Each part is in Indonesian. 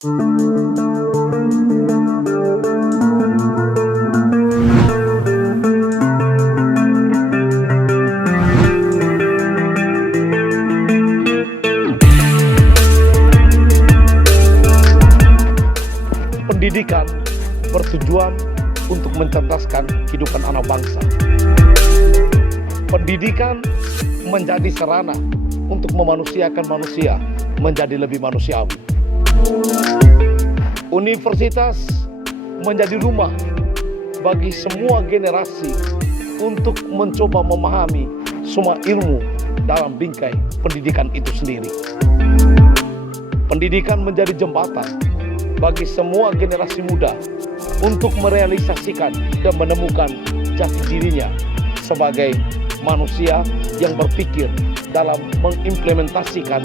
Pendidikan bertujuan untuk mencerdaskan kehidupan anak bangsa. Pendidikan menjadi sarana untuk memanusiakan manusia menjadi lebih manusiawi. Universitas menjadi rumah bagi semua generasi untuk mencoba memahami semua ilmu dalam bingkai pendidikan itu sendiri. Pendidikan menjadi jembatan bagi semua generasi muda untuk merealisasikan dan menemukan jati dirinya sebagai manusia yang berpikir dalam mengimplementasikan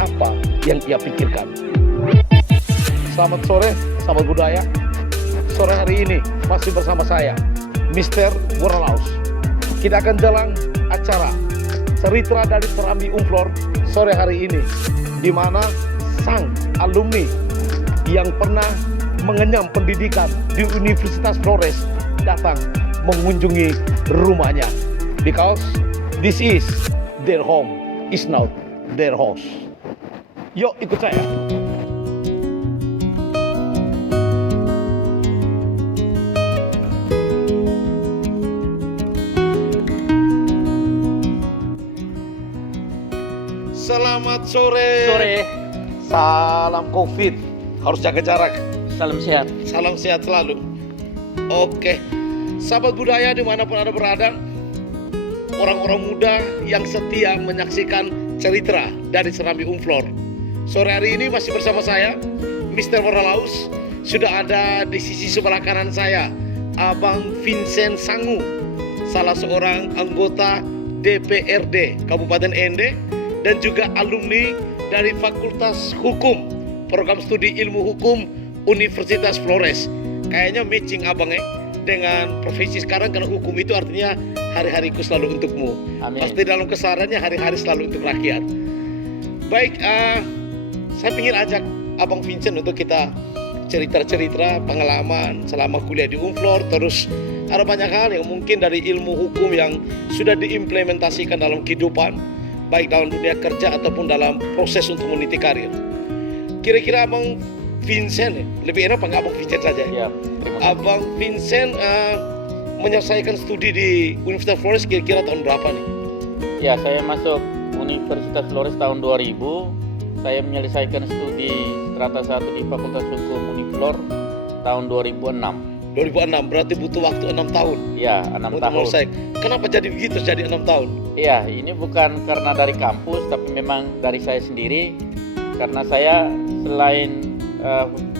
apa yang ia pikirkan. Selamat sore, sahabat budaya. Sore hari ini masih bersama saya, Mr. Waralaus. Kita akan jalan acara cerita dari Serambi Umflor sore hari ini, di mana sang alumni yang pernah mengenyam pendidikan di Universitas Flores datang mengunjungi rumahnya. Because this is their home, is not their house. Yuk ikut saya. Selamat sore. Sore. Salam COVID. Harus jaga jarak. Salam sehat. Salam sehat selalu. Oke, sahabat budaya dimanapun Anda berada, orang-orang muda yang setia menyaksikan cerita dari Serambi Umflor. Sore hari ini masih bersama saya, Mr. Waralaus. Sudah ada di sisi sebelah kanan saya, Abang Vincent Sangu, salah seorang anggota DPRD Kabupaten Ende dan juga alumni dari Fakultas Hukum, Program Studi Ilmu Hukum Universitas Flores. Kayaknya matching abangnya dengan profesi sekarang, karena hukum itu artinya hari-hariku selalu untukmu. Amin. Pasti dalam kesarannya hari-hari selalu untuk rakyat. Baik, saya ingin ajak Abang Vincent untuk kita cerita-cerita pengalaman selama kuliah di Umflor. Terus ada banyak hal yang mungkin dari ilmu hukum yang sudah diimplementasikan dalam kehidupan, baik dalam dunia kerja ataupun dalam proses untuk meniti karir. Kira-kira Abang Vincent, lebih enak apa nggak Abang Vincent saja? Ya, Abang Vincent menyelesaikan studi di Universitas Flores kira-kira tahun berapa nih? Ya, saya masuk Universitas Flores tahun 2000. Saya menyelesaikan studi strata 1 di Fakultas Hukum Uniflor tahun 2006. 2006, berarti butuh waktu 6 tahun. Ya, 6 untuk tahun. selesai. Kenapa jadi begitu, jadi 6 tahun? Iya, ini bukan karena dari kampus, tapi memang dari saya sendiri. Karena saya selain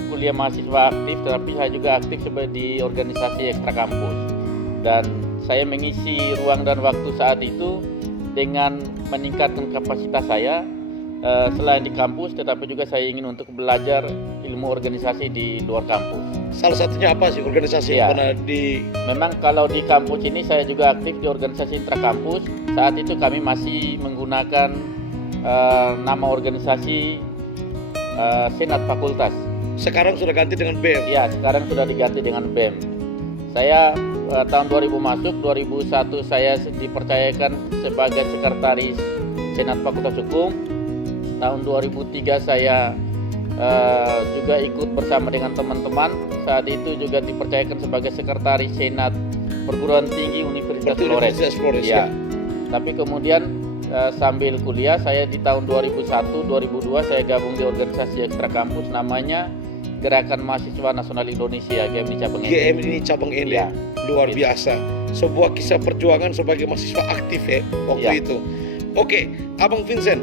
kuliah mahasiswa aktif, tetapi saya juga aktif di organisasi ekstra kampus. Dan saya mengisi ruang dan waktu saat itu dengan meningkatkan kapasitas saya selain di kampus, tetapi juga saya ingin untuk belajar ilmu organisasi di luar kampus. Salah satunya apa sih organisasi yang pernah di... Memang kalau di kampus ini saya juga aktif di organisasi intrakampus. Saat itu kami masih menggunakan nama organisasi Senat Fakultas. Sekarang sudah ganti dengan BEM. Ya, sekarang sudah diganti dengan BEM. Saya tahun 2000 masuk, 2001 saya dipercayakan sebagai sekretaris Senat Fakultas Hukum. Tahun 2003 saya juga ikut bersama dengan teman-teman. Saat itu juga dipercayakan sebagai sekretaris Senat Perguruan Tinggi Universitas Flores. Ya. Tapi kemudian sambil kuliah saya di tahun 2001-2002 saya gabung di organisasi ekstra kampus namanya Gerakan Mahasiswa Nasional Indonesia (GMI Cabang Ende). GMI Cabang Ende. Ya, luar biasa. Sebuah kisah perjuangan sebagai mahasiswa aktif ya waktu itu. Oke, Abang Vincent,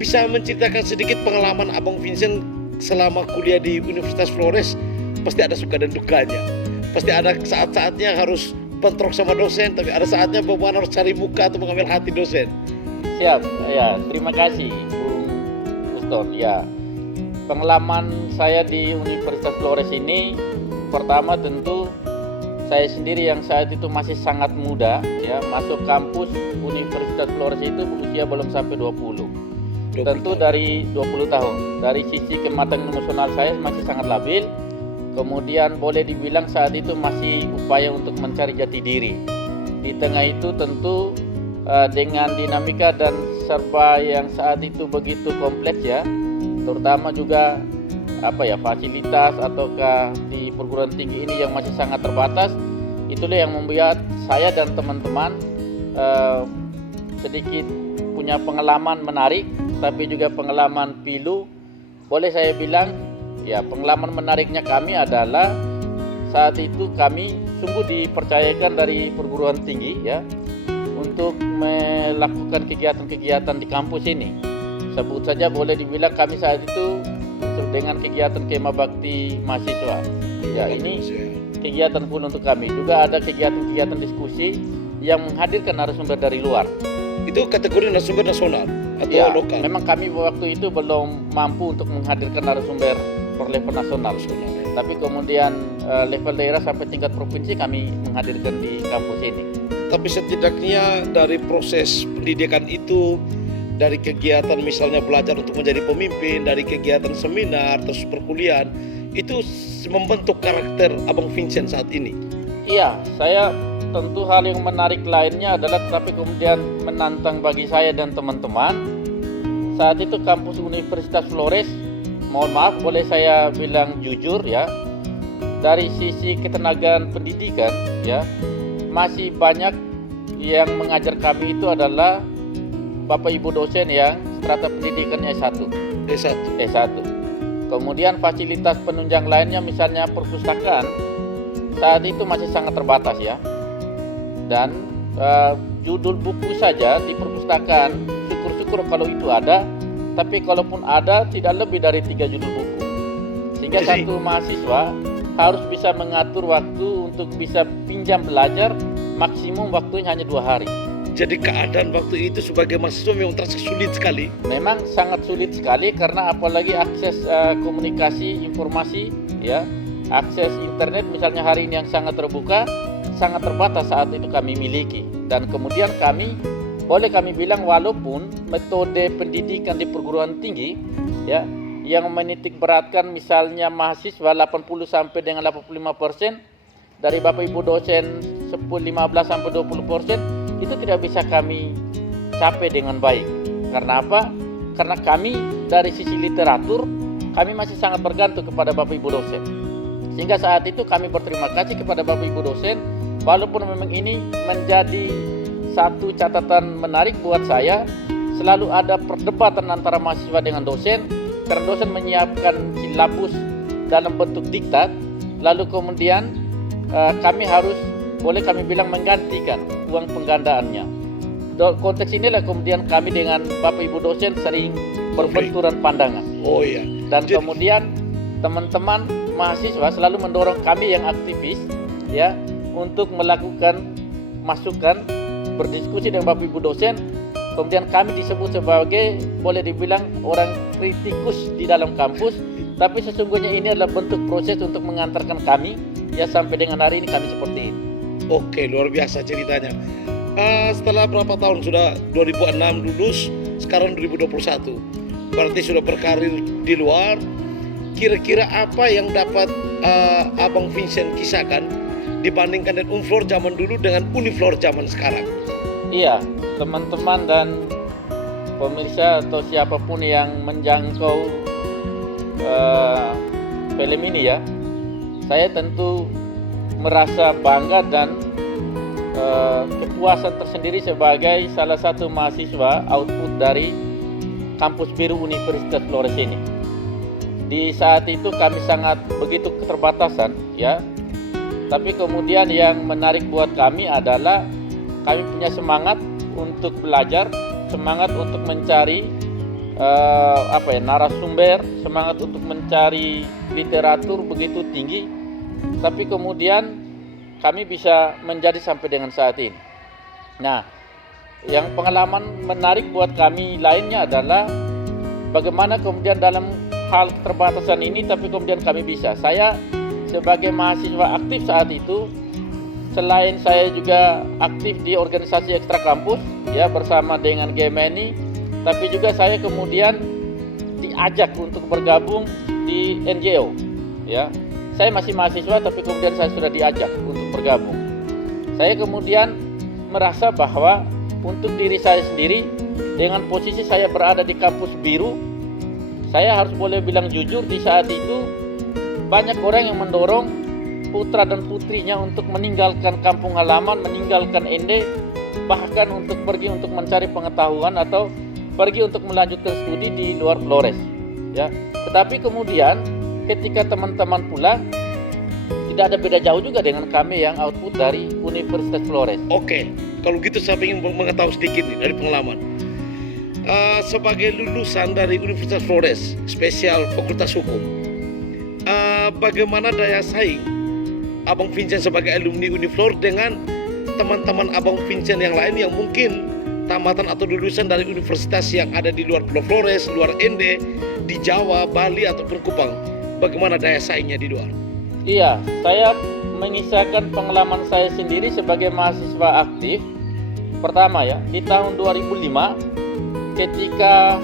bisa menceritakan sedikit pengalaman Abang Vincent selama kuliah di Universitas Flores? Pasti ada suka dan dukanya. Pasti ada saat-saatnya harus bentrok sama dosen, tapi ada saatnya beban harus cari muka atau mengambil hati dosen. Siap, ya, terima kasih Bung Uston. Ya, pengalaman saya di Universitas Flores ini, pertama tentu saya sendiri yang saat itu masih sangat muda, ya, masuk kampus Universitas Flores itu usia belum sampai 20. Tentu dari 20 tahun. Dari sisi kematangan emosional saya masih sangat labil. Kemudian boleh dibilang saat itu masih upaya untuk mencari jati diri. Di tengah itu tentu dengan dinamika dan serba yang saat itu begitu kompleks ya, terutama juga fasilitas ataukah di perguruan tinggi ini yang masih sangat terbatas, itulah yang membuat saya dan teman-teman sedikit punya pengalaman menarik, tapi juga pengalaman pilu. Boleh saya bilang, ya pengalaman menariknya kami adalah saat itu kami sungguh dipercayakan dari perguruan tinggi ya untuk melakukan kegiatan-kegiatan di kampus ini. Sebut saja boleh dibilang kami saat itu dengan kegiatan Kema Bakti mahasiswa. Ya ini kegiatan pun untuk kami. Juga ada kegiatan-kegiatan diskusi yang menghadirkan narasumber dari luar. Itu kategori narasumber nasional atau ya, lokal? Memang kami waktu itu belum mampu untuk menghadirkan narasumber per level nasional. Tapi kemudian level daerah sampai tingkat provinsi kami menghadirkan di kampus ini. Tapi setidaknya dari proses pendidikan itu, dari kegiatan misalnya belajar untuk menjadi pemimpin, dari kegiatan seminar atau perkuliahan, itu membentuk karakter Abang Vincent saat ini. Iya, saya tentu hal yang menarik lainnya adalah tetapi kemudian menantang bagi saya dan teman-teman. Saat itu kampus Universitas Flores, mohon maaf boleh saya bilang jujur ya, dari sisi ketenagaan pendidikan ya, masih banyak yang mengajar kami itu adalah Bapak Ibu dosen yang strata pendidikannya S1. Kemudian fasilitas penunjang lainnya misalnya perpustakaan saat itu masih sangat terbatas ya. Dan judul buku saja di perpustakaan syukur-syukur kalau itu ada, tapi kalaupun ada tidak lebih dari 3 judul buku. Sehingga satu mahasiswa harus bisa mengatur waktu untuk bisa pinjam belajar, maksimum waktunya hanya 2 hari. Jadi keadaan waktu itu sebagai mahasiswa memang terasa sulit sekali. Memang sangat sulit sekali karena apalagi akses komunikasi informasi ya, akses internet misalnya hari ini yang sangat terbuka, sangat terbatas saat itu kami miliki. Dan kemudian boleh kami bilang walaupun metode pendidikan di perguruan tinggi ya yang menitik beratkan misalnya mahasiswa 80 sampai dengan 85%, dari Bapak Ibu dosen 15 sampai 20%, itu tidak bisa kami capai dengan baik. Karena apa? Karena kami dari sisi literatur kami masih sangat bergantung kepada Bapak Ibu dosen. Sehingga saat itu kami berterima kasih kepada Bapak Ibu dosen, walaupun memang ini menjadi satu catatan menarik buat saya, selalu ada perdebatan antara mahasiswa dengan dosen, karena dosen menyiapkan silabus dalam bentuk diktat, lalu kemudian kami harus, boleh kami bilang menggantikan uang penggandaannya. Konteks inilah kemudian kami dengan Bapak Ibu dosen sering berbenturan pandangan. Oh iya. Dan kemudian teman-teman mahasiswa selalu mendorong kami yang aktivis ya untuk melakukan masukan, berdiskusi dengan Bapak Ibu dosen. Kemudian kami disebut sebagai boleh dibilang orang kritikus di dalam kampus, tapi sesungguhnya ini adalah bentuk proses untuk mengantarkan kami ya sampai dengan hari ini kami seperti ini. Oke, luar biasa ceritanya. Setelah berapa tahun sudah 2006 lulus, sekarang 2021. Berarti sudah berkarir di luar. Kira-kira apa yang dapat Abang Vincent kisahkan dibandingkan dengan Unflor zaman dulu dengan Uniflor zaman sekarang? Iya, teman-teman dan pemirsa atau siapapun yang menjangkau film ini ya, saya tentu merasa bangga dan kepuasan tersendiri sebagai salah satu mahasiswa output dari Kampus Biru Universitas Flores ini. Di saat itu kami sangat begitu keterbatasan ya, tapi kemudian yang menarik buat kami adalah kami punya semangat untuk belajar, semangat untuk mencari narasumber, semangat untuk mencari literatur begitu tinggi, tapi kemudian kami bisa menjadi sampai dengan saat ini. Nah, yang pengalaman menarik buat kami lainnya adalah bagaimana kemudian dalam hal keterbatasan ini, tapi kemudian kami bisa. Saya sebagai mahasiswa aktif saat itu, selain saya juga aktif di organisasi ekstra kampus ya bersama dengan GMNI, tapi juga saya kemudian diajak untuk bergabung di NGO. Ya, saya masih mahasiswa, tapi kemudian saya sudah diajak untuk bergabung. Saya kemudian merasa bahwa untuk diri saya sendiri, dengan posisi saya berada di kampus biru, saya harus boleh bilang jujur, di saat itu banyak orang yang mendorong putra dan putrinya untuk meninggalkan kampung halaman, meninggalkan Ende, bahkan untuk pergi untuk mencari pengetahuan atau pergi untuk melanjutkan studi di luar Flores. Ya, tetapi kemudian ketika teman-teman pulang, tidak ada beda jauh juga dengan kami yang output dari Universitas Flores. Oke, kalau gitu saya ingin mengetahui sedikit nih dari pengalaman. Sebagai lulusan dari Universitas Flores, spesial Fakultas Hukum, bagaimana daya saing Abang Vincent sebagai alumni Uniflor dengan teman-teman Abang Vincent yang lain yang mungkin tamatan atau lulusan dari universitas yang ada di luar Pulau Flores, luar Ende, di Jawa, Bali ataupun Kupang? Bagaimana daya saingnya di luar? Iya, saya mengisahkan pengalaman saya sendiri sebagai mahasiswa aktif. Pertama ya, di tahun 2005 ketika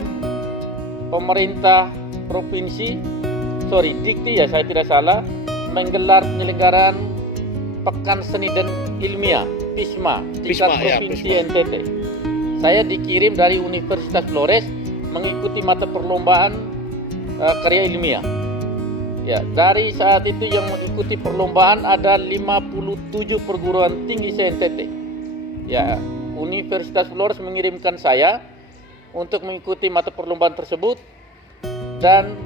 pemerintah provinsi, Dikti ya saya tidak salah, menggelar penyelenggaraan Pekan Seni dan Ilmiah PISMA tingkat provinsi NTT. Saya dikirim dari Universitas Flores mengikuti mata perlombaan karya ilmiah. Ya, dari saat itu yang mengikuti perlombaan ada 57 perguruan tinggi se-NTT. Ya, Universitas Flores mengirimkan saya untuk mengikuti mata perlombaan tersebut, dan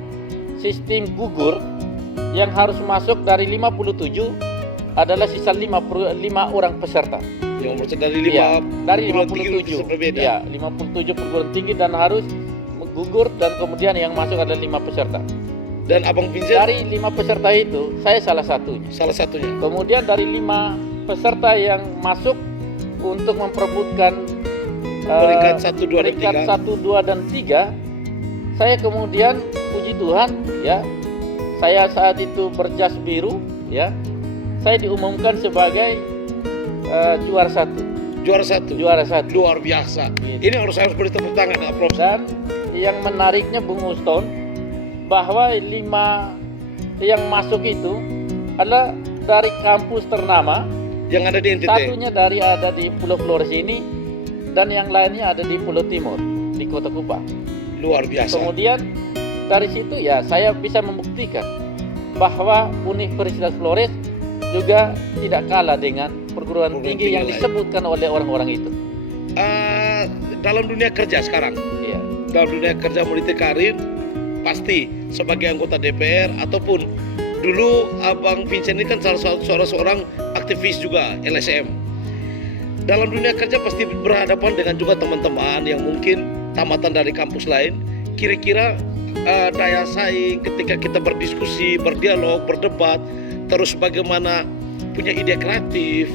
sistem gugur yang harus masuk dari 57 adalah sisa 5 orang peserta. Yang maksud dari 57 berbeda. Ya, 57 perguruan tinggi dan harus gugur, dan kemudian yang masuk adalah 5 peserta. Dan Abang Vincent dari 5 peserta itu, saya salah satunya. Kemudian dari 5 peserta yang masuk untuk memperebutkan peringkat 1, 2, dan 3, saya kemudian puji Tuhan ya, saya saat itu berjas biru ya, saya diumumkan sebagai juara satu. Luar biasa. Gitu. Ini harus beri tepuk tangan, Prof. Dan yang menariknya Bung Uston, bahwa 5 yang masuk itu adalah dari kampus ternama yang ada di NTT. Satunya ada di Pulau Flores ini, dan yang lainnya ada di Pulau Timur, di Kota Kupang. Luar biasa. Kemudian dari situ ya saya bisa membuktikan bahwa Universitas Flores juga tidak kalah dengan perguruan tinggi yang disebutkan oleh orang-orang itu. Dalam dunia kerja sekarang, ya. Dalam dunia kerja meniti karir, pasti sebagai anggota DPR ataupun dulu Abang Vincent ini kan salah seorang aktivis juga LSM. Dalam dunia kerja pasti berhadapan dengan juga teman-teman yang mungkin tamatan dari kampus lain. Kira-kira daya saing ketika kita berdiskusi, berdialog, berdebat, terus bagaimana punya ide kreatif,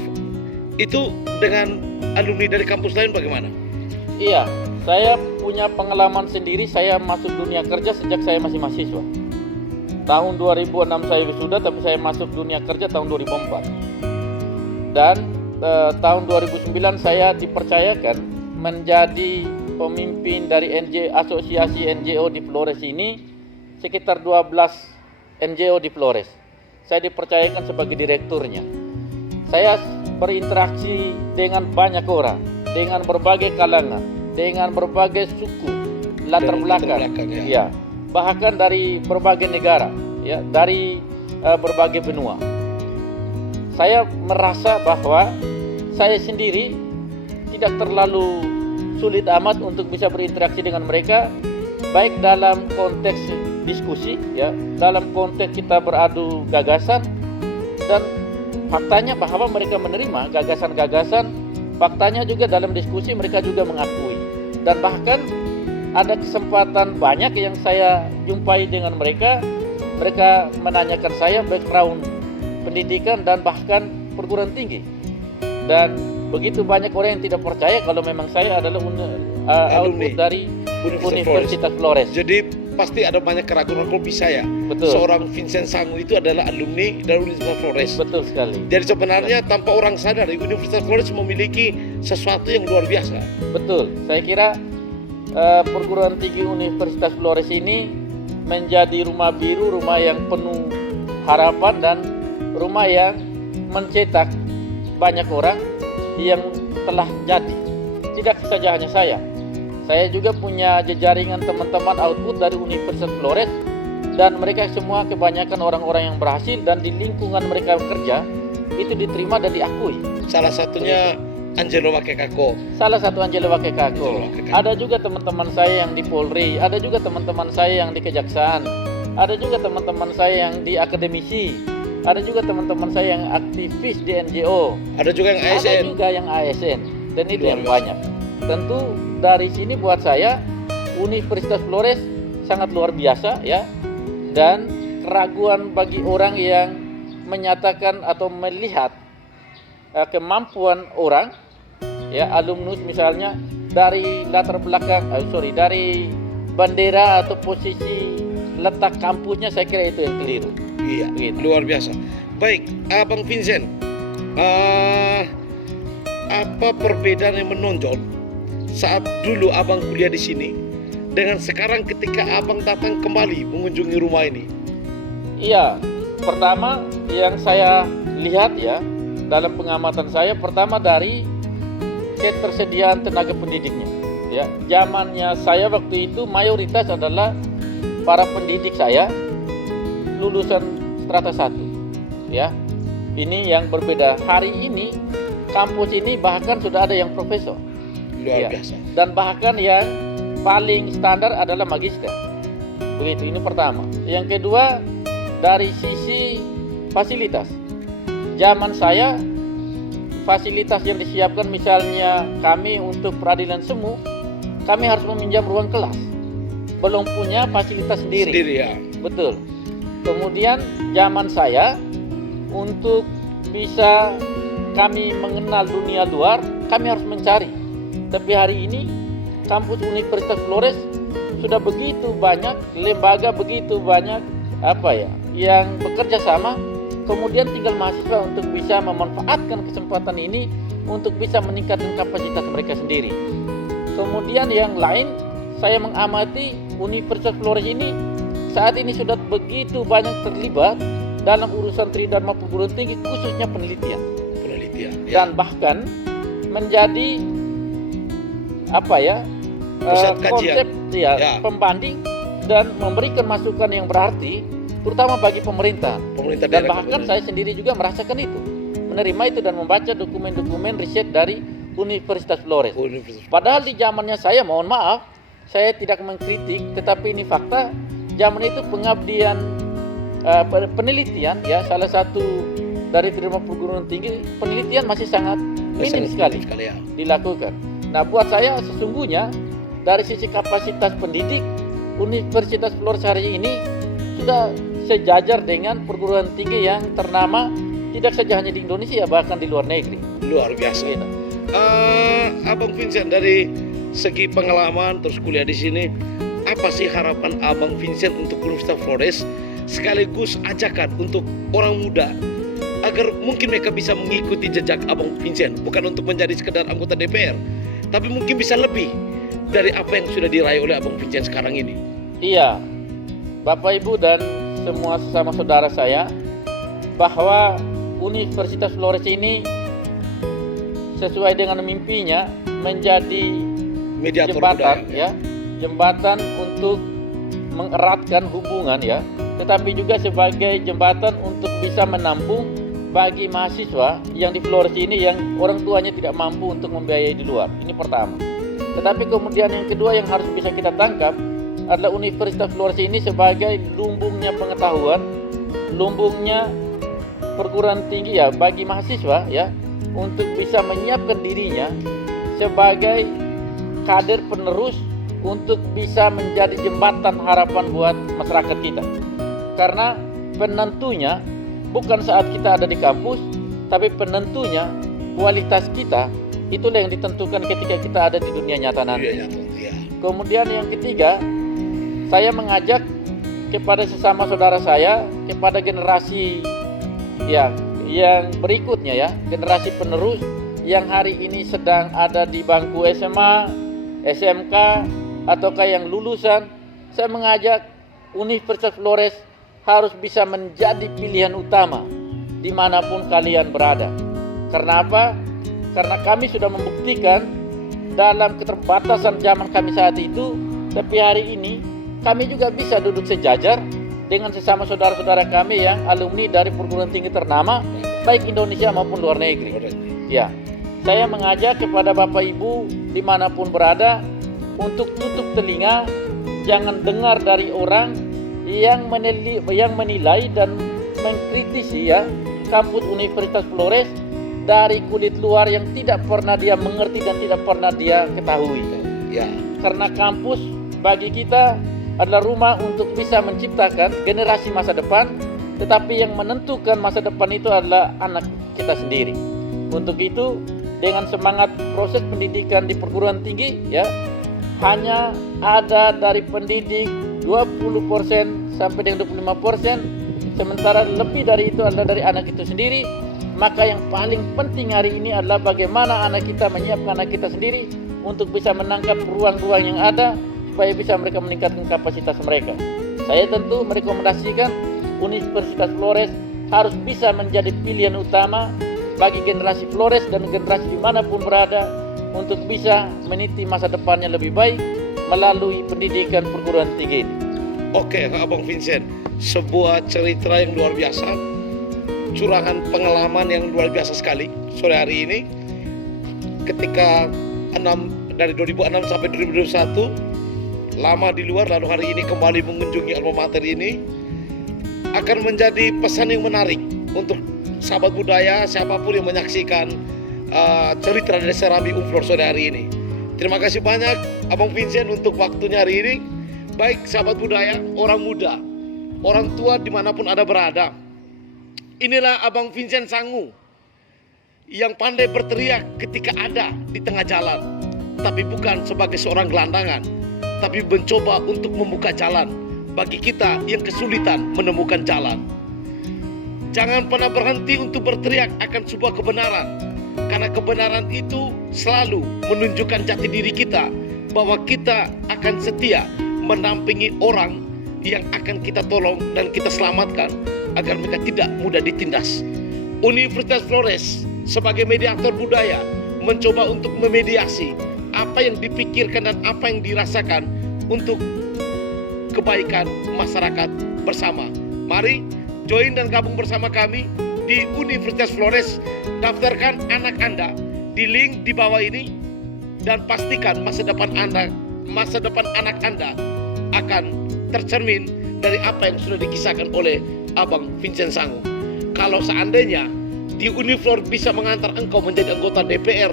itu dengan alumni dari kampus lain bagaimana? Iya, saya punya pengalaman sendiri. Saya masuk dunia kerja sejak saya masih mahasiswa. Tahun 2006 saya wisuda, tapi saya masuk dunia kerja tahun 2004. Dan tahun 2009 saya dipercayakan menjadi pemimpin dari asosiasi NGO di Flores ini, sekitar 12 NGO di Flores. Saya dipercayakan sebagai direkturnya. Saya berinteraksi dengan banyak orang, dengan berbagai kalangan, dengan berbagai suku, latar belakang, ya, bahkan dari berbagai negara, ya, dari berbagai benua. Saya merasa bahwa saya sendiri tidak terlalu sulit amat untuk bisa berinteraksi dengan mereka, baik dalam konteks diskusi, ya, dalam konteks kita beradu gagasan, dan faktanya bahwa mereka menerima gagasan-gagasan. Faktanya juga dalam diskusi mereka juga mengakui, dan bahkan ada kesempatan banyak yang saya jumpai dengan mereka. Mereka menanyakan saya background pendidikan dan bahkan perguruan tinggi, dan begitu banyak orang yang tidak percaya kalau memang saya adalah alumni dari Universitas Flores. Jadi pasti ada banyak keraguan kalau bisa ya. Betul. Seorang Vincent Sangu itu adalah alumni dari Universitas Flores. Betul sekali. Jadi sebenarnya tanpa orang sadar Universitas Flores memiliki sesuatu yang luar biasa. Betul. Saya kira perguruan tinggi Universitas Flores ini menjadi rumah biru, rumah yang penuh harapan dan rumah yang mencetak banyak orang yang telah jadi. Tidak saja hanya saya juga punya jejaringan teman-teman output dari Universitas Flores, dan mereka semua kebanyakan orang-orang yang berhasil dan di lingkungan mereka bekerja itu diterima dan diakui. Salah satunya Angelo Wakekako. Salah satu Angelo Wakekako. Ada juga teman-teman saya yang di Polri, ada juga teman-teman saya yang di Kejaksaan, ada juga teman-teman saya yang di akademisi, ada juga teman-teman saya yang aktivis di NGO, Ada juga yang ASN. ada juga yang ASN, dan itu Luar yang biasa. banyak. Tentu dari sini buat saya Universitas Flores sangat luar biasa ya, dan keraguan bagi orang yang menyatakan atau melihat kemampuan orang ya, alumnus misalnya dari latar belakang dari bendera atau posisi letak kampusnya, saya kira itu yang keliru. Iya, Begitu. luar biasa. Baik, Abang Vincent, apa perbedaan yang menonjol saat dulu Abang kuliah di sini dengan sekarang ketika Abang datang kembali mengunjungi rumah ini? Iya, pertama yang saya lihat ya dalam pengamatan saya, pertama dari ketersediaan tenaga pendidiknya. Ya, zamannya saya waktu itu mayoritas adalah para pendidik saya lulusan strata 1. Ya, ini yang berbeda. Hari ini kampus ini bahkan sudah ada yang profesor. Luar Ya. biasa. Dan bahkan yang paling standar adalah magister. Begitu, ini pertama. Yang kedua, dari sisi fasilitas. Zaman saya, fasilitas yang disiapkan misalnya kami untuk peradilan semu, kami harus meminjam ruang kelas. Belum punya fasilitas sendiri. Sendiri ya. Betul. Kemudian zaman saya, untuk bisa kami mengenal dunia luar, kami harus mencari. Tapi hari ini kampus Universitas Flores sudah begitu banyak lembaga, begitu banyak yang bekerja sama. Kemudian tinggal mahasiswa untuk bisa memanfaatkan kesempatan ini untuk bisa meningkatkan kapasitas mereka sendiri. Kemudian yang lain, saya mengamati Universitas Flores ini saat ini sudah begitu banyak terlibat dalam urusan tridharma perguruan tinggi, khususnya penelitian. Ya. Dan bahkan menjadi Pusat kajian. konsep Ya. pembanding dan memberikan masukan yang berarti, terutama bagi pemerintah. Pemerintah Dan daerah bahkan kemudian. saya sendiri juga merasakan itu, menerima itu dan membaca dokumen-dokumen riset dari Universitas Flores. Universitas. Padahal di zamannya saya, mohon maaf, saya tidak mengkritik, tetapi ini fakta. Zaman itu pengabdian penelitian ya, salah satu dari tridharma perguruan tinggi, penelitian masih sangat minim sekali ya. dilakukan. Nah, buat saya sesungguhnya dari sisi kapasitas pendidik, Universitas Flores hari ini sudah sejajar dengan perguruan tinggi yang ternama tidak saja hanya di Indonesia, bahkan di luar negeri. Luar biasa. Gitu. Abang Vincent, dari segi pengalaman terus kuliah di sini, apa sih harapan Abang Vincent untuk Universitas Flores, sekaligus ajakan untuk orang muda agar mungkin mereka bisa mengikuti jejak Abang Vincent, bukan untuk menjadi sekedar anggota DPR, tapi mungkin bisa lebih dari apa yang sudah diraih oleh Abang Vincent sekarang ini. Iya, Bapak Ibu dan semua sesama saudara saya, bahwa Universitas Flores ini sesuai dengan mimpinya menjadi Mediator jembatan budaya. ya, jembatan untuk mengeratkan hubungan ya, tetapi juga sebagai jembatan untuk bisa menampung bagi mahasiswa yang di Flores ini yang orang tuanya tidak mampu untuk membiayai di luar. Ini pertama. Tetapi kemudian yang kedua yang harus bisa kita tangkap adalah Universitas Flores ini sebagai lumbungnya pengetahuan, lumbungnya perguruan tinggi ya bagi mahasiswa ya, untuk bisa menyiapkan dirinya sebagai kader penerus untuk bisa menjadi jembatan harapan buat masyarakat kita. Karena penentunya bukan saat kita ada di kampus, tapi penentunya kualitas kita, itulah yang ditentukan ketika kita ada di dunia nyata nanti. Ya. Kemudian yang ketiga, saya mengajak kepada sesama saudara saya, kepada generasi yang berikutnya ya, generasi penerus yang hari ini sedang ada di bangku SMA, SMK, ataukah yang lulusan, saya mengajak Universitas Flores harus bisa menjadi pilihan utama dimanapun kalian berada. Karena apa? Karena kami sudah membuktikan dalam keterbatasan zaman kami saat itu, tapi hari ini kami juga bisa duduk sejajar dengan sesama saudara-saudara kami yang alumni dari perguruan tinggi ternama, baik Indonesia maupun luar negeri. Ya, saya mengajak kepada Bapak Ibu dimanapun berada untuk tutup telinga, jangan dengar dari orang yang menilai dan mengkritisi ya kampus Universitas Flores dari kulit luar yang tidak pernah dia mengerti dan tidak pernah dia ketahui. Ya. Karena kampus bagi kita adalah rumah untuk bisa menciptakan generasi masa depan, tetapi yang menentukan masa depan itu adalah anak kita sendiri. Untuk itu, dengan semangat proses pendidikan di perguruan tinggi, ya, hanya ada dari pendidik 20% sampai dengan 25%, sementara lebih dari itu adalah dari anak itu sendiri. Maka yang paling penting hari ini adalah bagaimana anak kita menyiapkan anak kita sendiri untuk bisa menangkap ruang-ruang yang ada supaya bisa mereka meningkatkan kapasitas mereka. Saya tentu merekomendasikan Universitas Flores harus bisa menjadi pilihan utama bagi generasi Flores dan generasi dimanapun berada untuk bisa meniti masa depannya lebih baik melalui pendidikan perguruan tinggi ini. Oke, Abang Vincent, sebuah cerita yang luar biasa, curangan pengalaman yang luar biasa sekali sore hari ini. Ketika dari 2006 sampai 2021 lama di luar, lalu hari ini kembali mengunjungi alma mater ini, akan menjadi pesan yang menarik untuk sahabat budaya siapapun yang menyaksikan cerita dari Serambi Umflor sore hari ini. Terima kasih banyak Abang Vincent untuk waktunya hari ini. Baik sahabat budaya, orang muda, orang tua dimanapun Anda berada, inilah Abang Vincent Sangu yang pandai berteriak ketika ada di tengah jalan, tapi bukan sebagai seorang gelandangan, tapi mencoba untuk membuka jalan bagi kita yang kesulitan menemukan jalan. Jangan pernah berhenti untuk berteriak akan sebuah kebenaran, karena kebenaran itu selalu menunjukkan jati diri kita, bahwa kita akan setia mendampingi orang yang akan kita tolong dan kita selamatkan agar mereka tidak mudah ditindas. Universitas Flores sebagai mediator budaya mencoba untuk memediasi apa yang dipikirkan dan apa yang dirasakan untuk kebaikan masyarakat bersama. Mari join dan gabung bersama kami di Universitas Flores. Daftarkan anak Anda di link di bawah ini dan pastikan masa depan anak Anda akan tercermin dari apa yang sudah dikisahkan oleh Abang Vincent Sangu. Kalau seandainya di Uniflor bisa mengantar engkau menjadi anggota DPR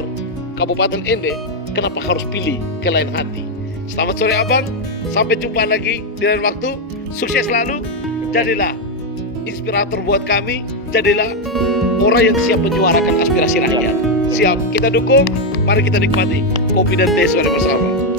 Kabupaten Ende, kenapa harus pilih ke lain hati? Selamat sore Abang, sampai jumpa lagi di lain waktu. Sukses selalu, jadilah inspirator buat kami, jadilah orang yang siap menyuarakan aspirasi rakyat. Siap, kita dukung, mari kita nikmati kopi dan teh sore bersama.